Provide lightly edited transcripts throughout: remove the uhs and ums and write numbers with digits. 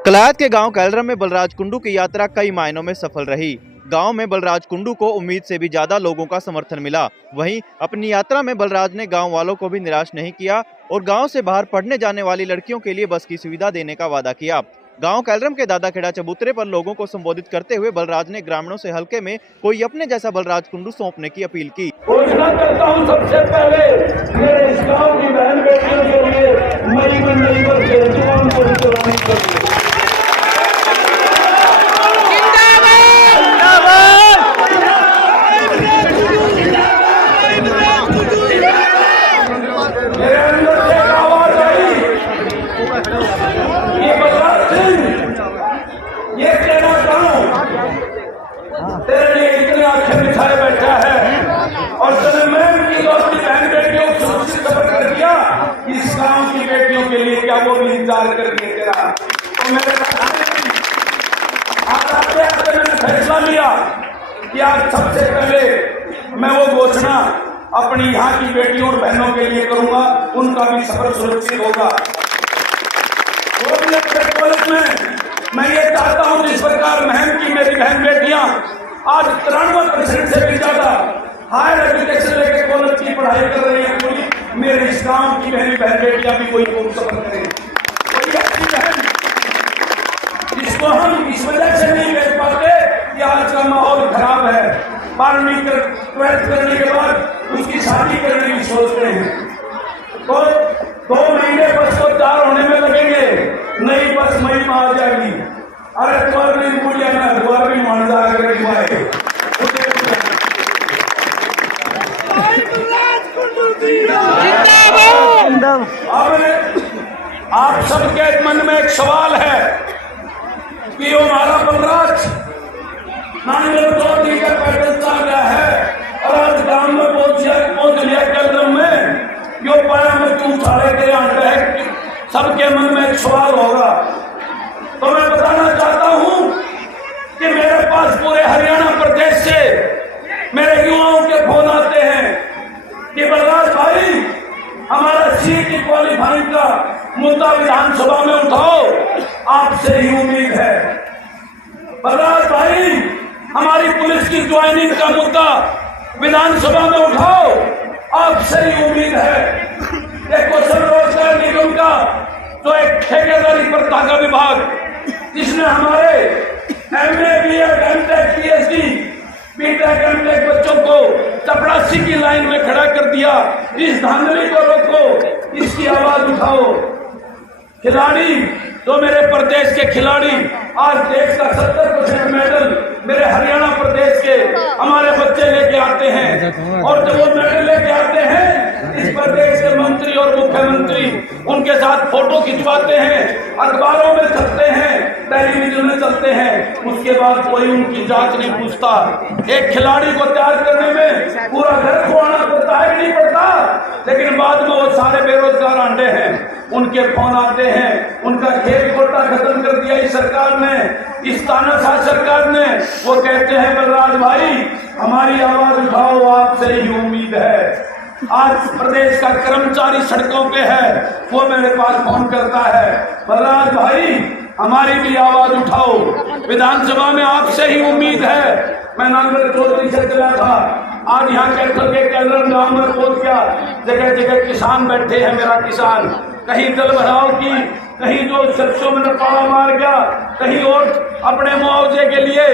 कलायत के गांव कैलरम में बलराज कुंडू की यात्रा कई मायनों में सफल रही। गांव में बलराज कुंडू को उम्मीद से भी ज्यादा लोगों का समर्थन मिला। वहीं अपनी यात्रा में बलराज ने गांव वालों को भी निराश नहीं किया और गांव से बाहर पढ़ने जाने वाली लड़कियों के लिए बस की सुविधा देने का वादा किया। गांव कैलरम के दादा खेड़ा चबूतरे पर लोगों को संबोधित करते हुए बलराज ने ग्रामीणों से हल्के में कोई अपने जैसा बलराज कुंडू सौंपने की अपील की। घोषणा करता हूं सबसे पहले मेरे इस गांव की बहन बेटियों के लिए मई मंडली पर जुबान को चलाने के लिए तेरे लिए इतने आंखें बिछाए बैठा है और तूने मैं की अपनी बहन बेटियों को सुरक्षित सफर कर दिया। इस गांव की बेटियों के लिए क्या वो भी इंतजार करके तेरा तो मेरे आज आते आते मैंने फैसला लिया कि आज सबसे पहले मैं वो घोषणा अपनी यहाँ की बेटियों और बहनों के लिए करूंगा, उनका भी सफर सुरक्षित होगा। कॉलेज में मैं ये चाहता हूं जिस प्रकार महम की मेरी बहन बेटियां आज 93% से भी ज्यादा हायर एजुकेशन लेके कॉलेज की पढ़ाई कर रही है, कोई मेरे इस गांव की बहन बेटियां भी कोई सफर करें। कोई अच्छी बहन जिसको हम इस वजह से नहीं भेज पाते कि आज का माहौल खराब है, 12वीं 12th करने के बाद उसकी शादी करने की सोचते हैं, तो 2 महीने बस को 4 होने में लगेंगे, नई बस मई में आ जाएगी। अरे तुम्हारे भी मूल्य ना द्वार भी मान जाएगा। अब आप सबके मन में एक सवाल है कि वो हमारा बलराज नानगढ़ 2 का पैदल चल गया है और आज गांव में पहुंच लिया कैलरम में, यो पाया में क्यों उछाले के आंटा है, सबके मन में एक सवाल होगा। तो मैं बताना चाहता हूं कि मेरे पास पूरे हरियाणा प्रदेश से मेरे युवाओं के फोन आते हैं कि बलराज भाई हमारा सीट क्वालिफाइंग का मुद्दा विधानसभा में उठाओ, आपसे ही उम्मीद है। बलराज भाई हमारी पुलिस की ज्वाइनिंग का मुद्दा विधानसभा में उठाओ, आपसे ही उम्मीद है। एक कौशल रोजगार निगम का जो एक ठेकेदारी प्रथा का विभाग जिसने हमारे MA, BEd, MTech, PhD, BTech, MTech बच्चों को चपरासी की लाइन में खड़ा कर दिया, इस धांधली को रोको, इसकी आवाज उठाओ। खिलाड़ी जो मेरे प्रदेश के खिलाड़ी आज देश का 70% मेडल मेरे हरियाणा प्रदेश के हमारे बच्चे लेके आते हैं, और जब वो मेडल लेके आते हैं इस प्रदेश के मंत्री और मुख्यमंत्री उनके साथ फोटो खिंचवाते हैं, अखबारों में चलते हैं, टेलीविजन में चलते हैं, उसके बाद कोई उनकी जांच नहीं पूछता। एक खिलाड़ी को तैयार करने में पूरा घर खुआना पड़ता है नहीं पड़ता, लेकिन बाद में वो सारे बेरोजगार अंडे हैं, उनके फोन आते हैं, उनका खेल कोटा खत्म कर दिया इस सरकार ने, इस तानाशाह सरकार ने। वो कहते हैं बलराज भाई हमारी आवाज उठाओ, आपसे ही उम्मीद है। आज प्रदेश का कर्मचारी सड़कों पे है, वो मेरे पास फोन करता है बलराज भाई हमारी भी आवाज उठाओ, विधानसभा में आपसे ही उम्मीद है। मैं नानगढ़ चौधरी से चला था, आज यहाँ कैथल के कैलरम गांव में पहुंच गया, जगह जगह किसान बैठे हैं, मेरा किसान कहीं जल भराव की, कहीं जो सरसों में पाला मार गया, कहीं और अपने मुआवजे के लिए,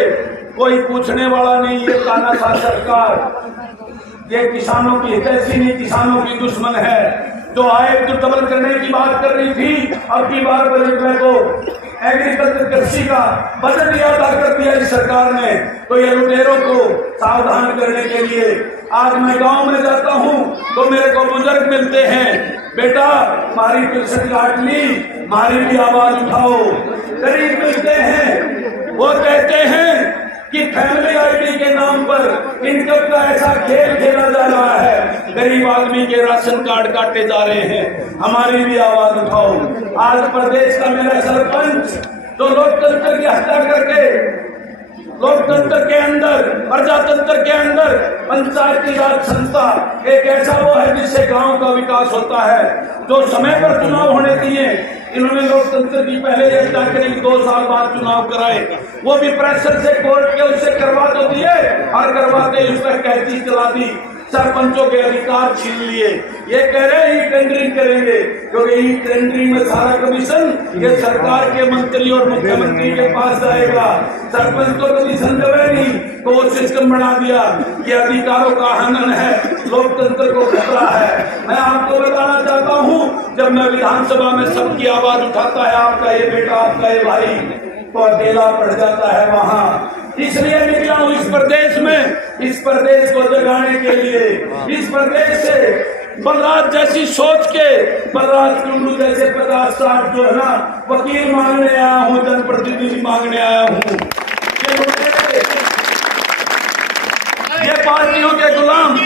कोई पूछने वाला नहीं। ये तानाशाह सरकार ये किसानों की हितैषी नहीं, किसानों की दुश्मन है। जो आय तो डबल करने की बात कर रही थी, अब की बार बजट में तो एग्रीकल्चर कृषि का बजट ही अदा कर दिया इस सरकार ने। तो ये लुटेरों को सावधान करने के लिए आज मैं गांव में जाता हूं तो मेरे को बुजुर्ग मिलते हैं, बेटा हमारी पेंशन काट ली, हमारी भी आवाज उठाओ। गरीब मिलते हैं, वो कहते हैं कि फैमिली आईडी के नाम पर इनकम का ऐसा खेल खेला जा रहा है, गरीब आदमी के राशन कार्ड काटे जा रहे हैं, हमारी भी आवाज उठाओ। आज प्रदेश का मेरा सरपंच जो लोकतंत्र की हत्या करके लोकतंत्र के अंदर, प्रजातंत्र के अंदर पंचायती राज संस्था एक ऐसा वो है जिससे गांव का विकास होता है, जो समय पर चुनाव होने दिए, इन्होंने लोकतंत्र की पहले जनता के लिए 2 साल बाद चुनाव कराए, वो भी प्रेशर से कोर्ट के उससे करवा तो दिए और करवाते उस पर कैदी चला दी, सरपंचों के अधिकार छीन लिए। ये कह रहे हैं ई टेंडरिंग करेंगे, क्योंकि ई टेंडरिंग में सारा कमीशन ये सरकार के मंत्री और मुख्यमंत्री के पास जाएगा। सरपंच को कमीशन देवे नहीं, तो वो सिस्टम बना दिया कि अधिकारों का हनन है, लोकतंत्र को खतरा है। मैं आपको बताना चाहता हूँ, जब मैं विधानसभा में सबकी आवाज उठाता है आपका ये बेटा, आपका ये भाई, तो अकेला पड़ जाता है वहाँ। इसलिए निकला हूँ इस प्रदेश में, इस प्रदेश को जगाने के लिए, इस प्रदेश से बलराज जैसी सोच के, बलराज कुंडू जैसे 50-60 जो है ना वकील मांगने आया हूँ, जनप्रतिनिधि मांगने आया हूँ। ये पार्टियों के गुलाम,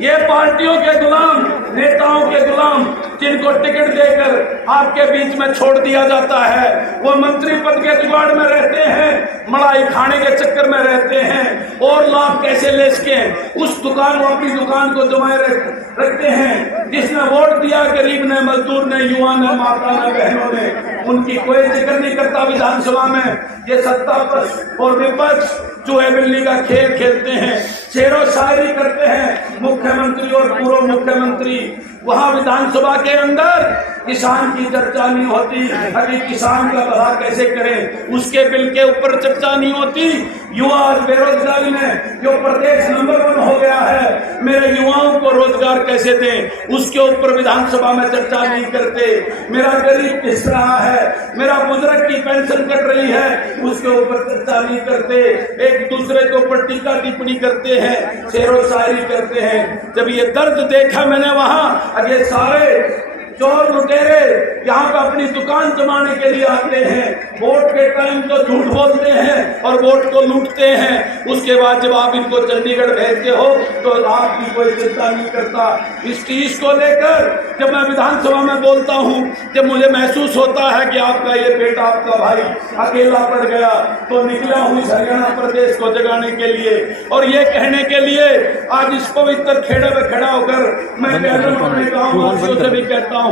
ये पार्टियों के गुलाम, नेताओं के गुलाम, जिनको टिकट देकर आपके बीच में छोड़ दिया जाता है, वो मंत्री पद के जुगाड़ में रहते हैं, मलाई खाने के चक्कर में रहते हैं, और लाभ कैसे ले सकें उस दुकान को, अपनी दुकान को जमाए रखते हैं। जिसने वोट दिया, गरीब ने, मजदूर ने, युवा ने, माता ने, बहनों ने, उनकी कोई जिक्र नहीं करता विधानसभा में। ये सत्ता पक्ष और विपक्ष चूहे बिल्ली का खेल खेलते हैं, शेरो शायरी करते हैं। मुख्यमंत्री और पूर्व मुख्यमंत्री वहां विधानसभा के अंदर किसान की चर्चा नहीं होती, अभी किसान का भला कैसे करें उसके बिल के ऊपर चर्चा नहीं होती। युवा बेरोजगारी में जो प्रदेश नंबर 1 हो गया है, मेरे युवाओं को रोजगार कैसे दें उसके ऊपर विधानसभा में चर्चा नहीं करते। मेरा गरीब पिस रहा है, मेरा बुजुर्ग की पेंशन कट रही है, उसके ऊपर चर्चा नहीं करते। एक दूसरे के ऊपर टीका टिप्पणी करते हैं, शेरो शायरी करते हैं। जब ये दर्द देखा मैंने वहां, अब ये सारे चोर लुटेरे यहाँ पे अपनी दुकान जमाने के लिए आते हैं, वोट के टाइम तो झूठ बोलते हैं और वोट को लूटते हैं। उसके बाद जब आप इनको चंडीगढ़ भेजते हो तो आपकी कोई चिंता नहीं करता। इस चीज को लेकर जब मैं विधानसभा में बोलता हूँ, जब मुझे महसूस होता है कि आपका ये बेटा, आपका भाई अकेला पड़ गया, तो निकला हूँ इस हरियाणा प्रदेश को जगाने के लिए और ये कहने के लिए आज इस पवित्र खेड़े में खड़ा होकर मैं अपने गाँव वासियों से भी कहता हूँ,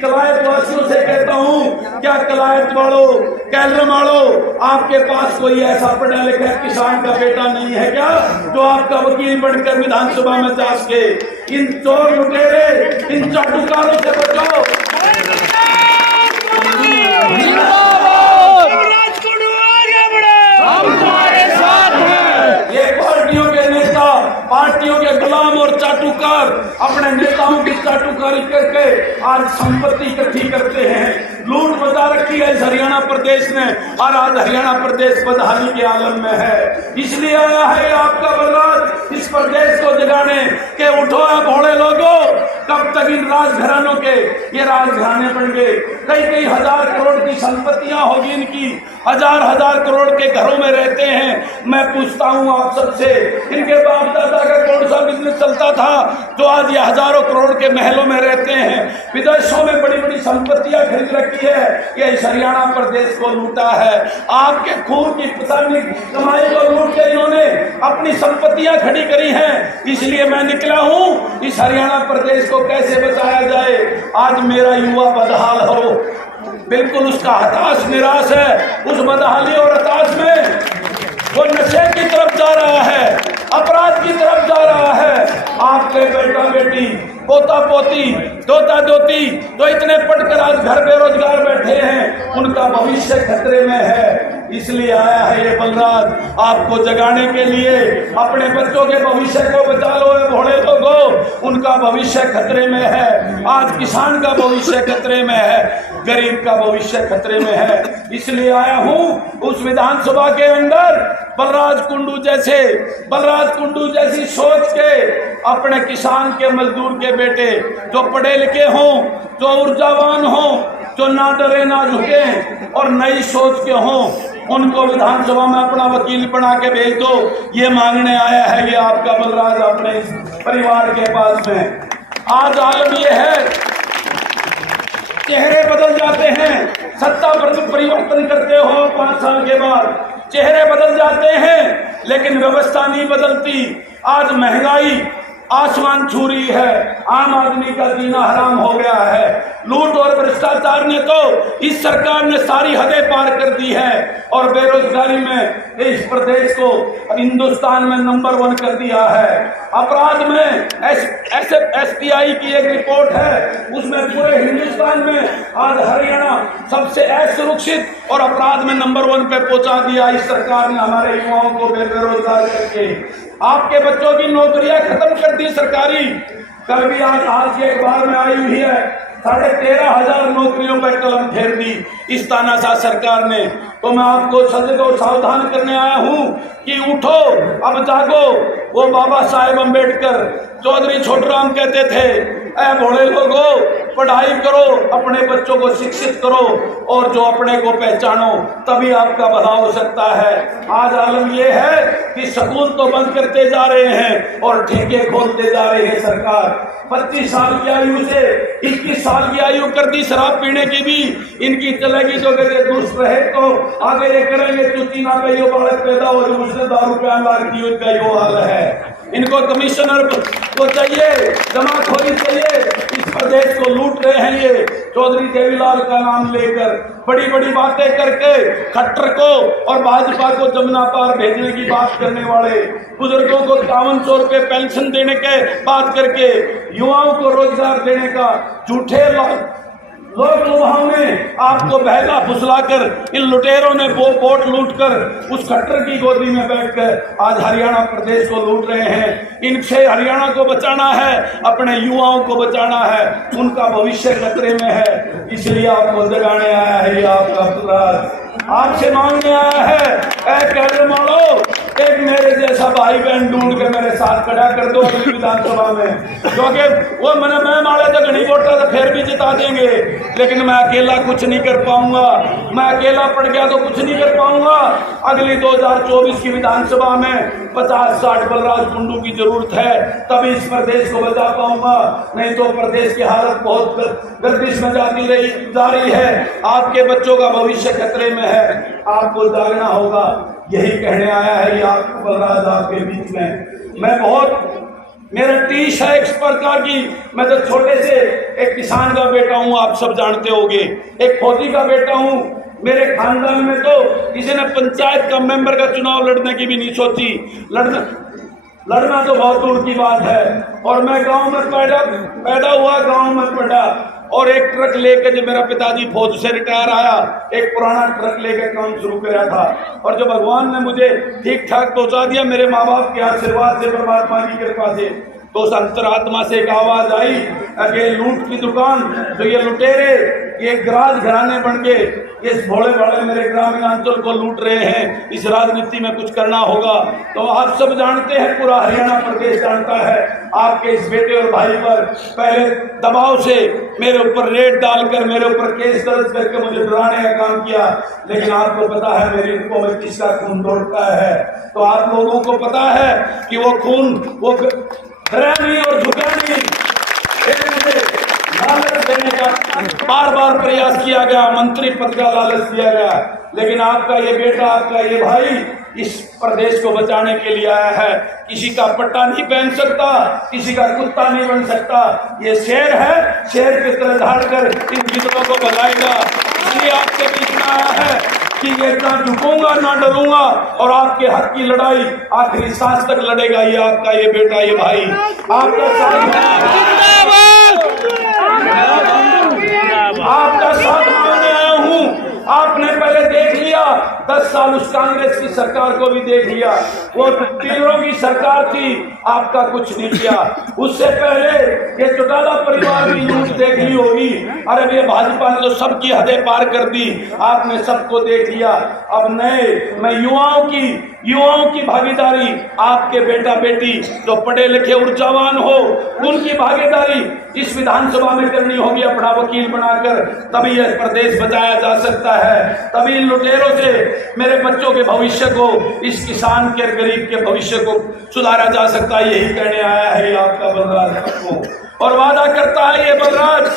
कलायत वासियों से कहता हूँ, क्या कलायत वालों, कैलरम वालों, आपके पास कोई ऐसा पढ़ा लिखा किसान का बेटा नहीं है क्या जो आपका वकील बनकर विधानसभा में जा सके? इन चोर लुटेरे, इन चाटुकारों से बचाओ। ये पार्टियों के नेता, पार्टियों के गुलाम और चाटुकार अपने नेताओं की चाटुकारी करके आज संपत्ति इकट्ठी करते हैं। लूट बचा रखी है इस हरियाणा प्रदेश ने और आज हरियाणा प्रदेश बदहाली के आलम में है। इसलिए आया है आपका बलराज इस प्रदेश को जगाने के, उठो है भोले लोगों, कब तक इन राजघरानों के ये राजघराने बन गए। कई हजार करोड़ की संपत्तियां होगी इनकी, हजार करोड़ के घरों में रहते हैं। मैं पूछता हूं आप सबसे, इनके बाप दादा का कौन सा बिजनेस चलता था जो आज ये हजारों करोड़ के महलों में रहते हैं? विदेशों में बड़ी बड़ी संपत्तियां खरीद रखी है, ये इस हरियाणा प्रदेश को लूटा है। आपके खून की पसानी कमाई को लूट के इन्होंने अपनी संपत्तियां खड़ी करी हैं। इसलिए मैं निकला हूं इस हरियाणा प्रदेश को कैसे बचाया जाए। आज मेरा युवा बदहाल हो, बिल्कुल उसका हताश निराश है। उस बदहाली और हताश में वो नशे की तरफ जा रहा है, अपराध की तरफ जा रहा है। आपके बेटा बेटी, पोता पोती, दोता दोती तो इतने पढ़कर आज घर बेरोजगार बैठे हैं, उनका भविष्य खतरे में है। इसलिए आया है ये बलराज आपको जगाने के लिए। अपने बच्चों के भविष्य को बचा लो भोले लोगों, उनका भविष्य खतरे में है। आज किसान का भविष्य खतरे में है, गरीब का भविष्य खतरे में है। इसलिए आया हूं उस विधानसभा के अंदर बलराज कुंडू जैसी सोच के अपने किसान के, मजदूर के बेटे जो पढ़े लिखे हों, जो ऊर्जावान हों, जो ना डरे ना झुके और नई सोच के हों, उनको विधानसभा में अपना वकील बना के भेज दो। ये मांगने आया है ये आपका बलराज अपने इस परिवार के पास में। आज आलम ये है, चेहरे बदल जाते हैं, सत्ता परिवर्तन करते हो 5 साल के बाद, चेहरे बदल जाते हैं लेकिन व्यवस्था नहीं बदलती। आज महंगाई आसमान छू रही है, आम आदमी का जीना हराम हो गया है। लूट और भ्रष्टाचार ने तो इस सरकार ने सारी हदें पार कर दी है और बेरोजगारी में इस प्रदेश को हिंदुस्तान में नंबर 1 कर दिया है। अपराध में SPI की एक रिपोर्ट है, उसमें पूरे हिंदुस्तान में आज हरियाणा सबसे असुरक्षित और अपराध में नंबर 1 पे पहुंचा दिया इस सरकार ने हमारे युवाओं को बेरोजगार करके। आपके बच्चों की नौकरियां खत्म कर दी सरकारी। कल भी आज के अखबार में आई हुई है, 13,500 नौकरियों पर कलम फेर दी इस तानाशाह सरकार ने। तो मैं आपको सजग को सावधान करने आया हूं कि उठो, अब जागो। वो बाबा साहेब अम्बेडकर, चौधरी छोटूराम कहते थे, ऐ भोले लोगों, पढ़ाई करो, अपने बच्चों को शिक्षित करो और जो अपने को पहचानो, तभी आपका भला हो सकता है। आज आलम यह है कि स्कूल तो बंद करते जा रहे हैं और ठेके खोलते जा रहे हैं सरकार। 25 साल की आयु से 21 साल की आयु कर दी शराब पीने की भी इनकी चलेगी। जो कहते दुष्ट रहे तो आगे ये करेंगे, चुची ना पे यो बालक पैदा हो जो उसने दारू पे लाख की उनका यो हाल है। इनको कमिश्नर को चाहिए, जमाखोरी चाहिए। इस प्रदेश को लूट रहे हैं ये चौधरी देवीलाल का नाम लेकर, बड़ी बड़ी बातें करके खट्टर को और भाजपा को जमुना पार भेजने की बात करने वाले, बुजुर्गों को 5100 रुपये पेंशन देने के बात करके, युवाओं को रोजगार देने का झूठे लोग लुभाओं ने आपको बहला फुसलाकर इन लुटेरों ने वो वोट लूटकर उस खट्टर की गोदी में बैठकर आज हरियाणा प्रदेश को लूट रहे हैं। इनसे हरियाणा को बचाना है, अपने युवाओं को बचाना है, उनका भविष्य खतरे में है। इसलिए आपको जगाने आया है ये आपका अपराध, आपसे मांगने आया है। कैडर मानो, एक मेरे जैसा भाई बहन ढूंढ के मेरे साथ खड़ा कर दो अगली विधानसभा में, क्योंकि वो मैं माले तो घनी वोटा तो फिर भी जिता देंगे, लेकिन मैं अकेला कुछ नहीं कर पाऊंगा। मैं अकेला पड़ गया तो कुछ नहीं कर पाऊंगा। अगली 2024 की विधानसभा में 50-60 बलराज कुंडू की जरूरत है, तभी इस प्रदेश को बचा पाऊंगा। नहीं तो प्रदेश की हालत बहुत गर्दिश में जा रही है। आपके बच्चों का भविष्य खतरे में है, आपको जागना होगा। यही कहने आया है ये आपको बलराज आपके बीच में। मैं बहुत मेरा टीश है इस प्रकार की, मैं तो छोटे से एक किसान का बेटा हूं, आप सब जानते होंगे, एक फौजी का बेटा हूं। मेरे खानदान में तो किसी ने पंचायत का मेंबर का चुनाव लड़ने की भी नहीं सोची। लड़ना तो बहुत दूर की बात है। और मैं गांव में पैदा हुआ, गांव में पढ़ा, और एक ट्रक लेकर जब मेरा पिताजी फौज से रिटायर आया, एक पुराना ट्रक लेकर काम शुरू किया था। और जब भगवान ने मुझे ठीक ठाक पहुंचा दिया मेरे माँ बाप के आशीर्वाद से, परमात्मा की कृपा से, तो उस अंतरात्मा से एक आवाज आई कि लूट की दुकान, तो ये लुटेरे, ये गराज घराने बन के ये भोले भाले मेरे ग्रामीण अंचल को लूट रहे हैं, इस राजनीति में कुछ करना होगा। तो आप सब जानते हैं, पूरा हरियाणा प्रदेश जानता है, आपके इस बेटे और भाई पर पहले दबाव से मेरे ऊपर रेड डालकर मेरे ऊपर केस दर्ज करके मुझे डराने का काम किया। लेकिन आपको पता है मेरी उनको में किसका खून दौड़ता है, तो आप लोगों को पता है कि वो खून वो डरा नहीं और झुका नहीं। मुझे लालच देने का बार बार प्रयास किया गया, मंत्री पद का लालच दिया गया, लेकिन आपका ये बेटा, आपका ये भाई इस प्रदेश को बचाने के लिए आया है। किसी का पट्टा नहीं पहन सकता, किसी का कुत्ता नहीं बन सकता। ये शेर है, शेर की तरह झाड़ कर इन गिद्धों को भगाएगा। इसलिए आपके बीच में आया है कि ये ना झुकूंगा ना डरूंगा, और आपके हक की लड़ाई आखिरी सांस तक लड़ेगा। ये आपका ये बेटा, ये भाई आपका साथ मांगने आया हूं। आपने पहले देख लिया, 10 साल उस कांग्रेस की सरकार को भी देख लिया, वो तीनों की सरकार थी, आपका कुछ नहीं किया। उससे पहले ये चौटाला परिवार की न्यूज देख ली होगी, अरे ये भाजपा ने तो सबकी हदें पार कर दी, आपने सबको देख लिया। अब नए मैं युवाओं की भागीदारी, आपके बेटा बेटी जो पढ़े लिखे ऊर्जावान हो, उनकी भागीदारी इस विधानसभा में करनी होगी, अपना वकील बनाकर, तभी यह प्रदेश बचाया जा सकता है। तभी इन लुटेरों से मेरे बच्चों के भविष्य को, इस किसान के गरीब के भविष्य को सुधारा जा सकता है। यही कहने आया है आपका बलराज को। और वादा करता है ये बलराज,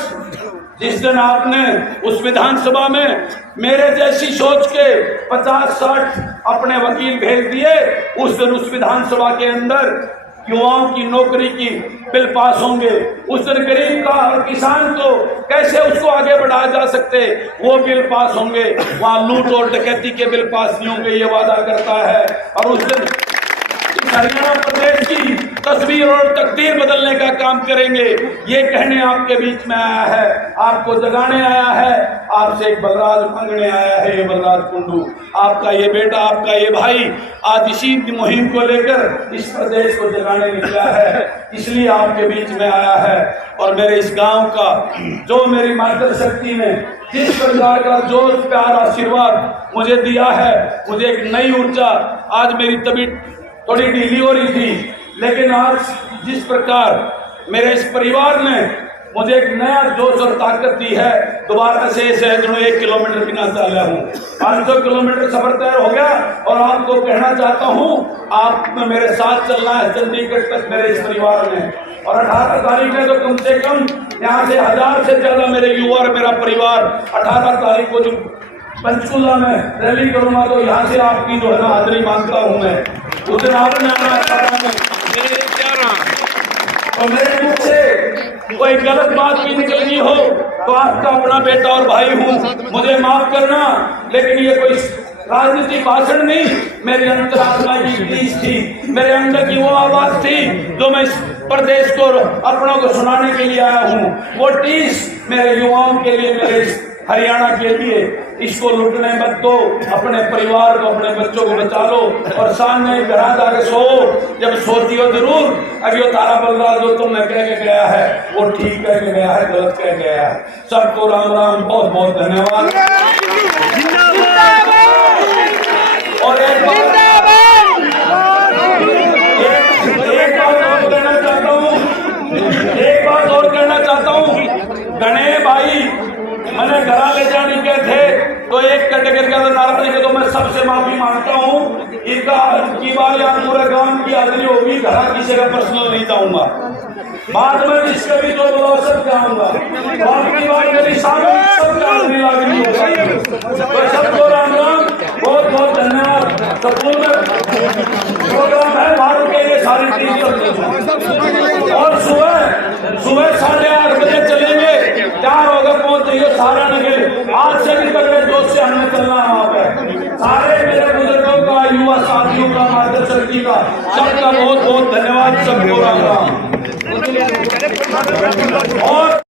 जिस दिन आपने उस विधानसभा में मेरे जैसी सोच के 50-60 अपने वकील भेज दिए, उस दिन उस विधानसभा के अंदर युवाओं की नौकरी की बिल पास होंगे। उस दिन गरीब का और किसान को कैसे उसको आगे बढ़ाया जा सकते, वो बिल पास होंगे। वहाँ लूट और डकैती के बिल पास नहीं होंगे, ये वादा करता है। और उस दिन हरियाणा प्रदेश की तस्वीर और तकदीर बदलने का काम करेंगे। ये कहने आपके बीच में आया है, आपको जगाने आया है, आपसे एक बलराज मांगने आया है। ये बलराज कुंडू, आपका ये बेटा, आपका ये भाई आज इसी मुहिम को लेकर इस प्रदेश को जगाने निकला है, इसलिए आपके बीच में आया है। और मेरे इस गांव का जो मेरी मातृशक्ति ने जिस प्रकार का जोश, प्यार, आशीर्वाद मुझे दिया है, मुझे एक नई ऊर्जा, आज मेरी तबीयत थोड़ी ढीली हो रही थी, लेकिन आज जिस प्रकार मेरे इस परिवार ने मुझे एक नया जोश और ताकत दी है, दोबारा से 1 किलोमीटर बिना चला हूँ। 500 किलोमीटर सफर तय हो गया। और आपको कहना चाहता हूँ, आप मेरे साथ चलना है चंडीगढ़ तक मेरे इस परिवार ने। और 18 तारीख में तो कम से कम यहाँ से 1000 से ज्यादा मेरे युवा और मेरा परिवार 18 तारीख को जो पंचकुला में रैली करूंगा, तो यहाँ से आपकी जो है ना हाजिरी मांगता हूँ मैं। उस दिन आपने और मेरे मुख से कोई गलत बात भी निकल गई हो तो आपका अपना बेटा और भाई हूँ, मुझे माफ करना। लेकिन ये कोई राजनीतिक भाषण नहीं, मेरे अंतरात्मा की टीस थी, मेरे अंदर की वो आवाज थी जो मैं इस प्रदेश को अपनों को सुनाने के लिए आया हूँ। वो टीस मेरे युवाओं के लिए, मेरे हरियाणा के लिए, इसको लुटने मत दो, अपने परिवार को, अपने बच्चों को बचा लो। और सामने घर जाके सो, जब सोती हो जरूर अब ये तारा बलराज जो तुमने कह के गया है वो ठीक कह के गया है, गलत कह गया है। सबको राम राम, बहुत बहुत धन्यवाद। और एक बात और कहना चाहता हूँ, गणे भाई मैंने घरा ले जाने के थे तो एक कैटेगरी का नारा देंगे, तो मैं सबसे माफी मांगता हूँ। की बार यहाँ पूरे गांव की हाजिरी होगी, घरा किसी का पर्सनल नहीं जाऊंगा, बाद में जिसके भी जो बोला सब जाऊंगा। आपकी बात मेरी सामने सब हाजिरी होगी। तो सबको राम राम, बहुत बहुत धन्यवाद। संपूर्ण प्रोग्राम है भारत के लिए सारी टीम, और सुबह 8:30 बजे चलेंगे, 4 होगा पहुंच जाइए सारा नगर। आज से निकल के जोश से हमें चलना है वहाँ पे। सारे मेरे बुजुर्गों का, युवा साथियों का, मार्गदर्शक का, सबका बहुत बहुत धन्यवाद। सबको राम राम। और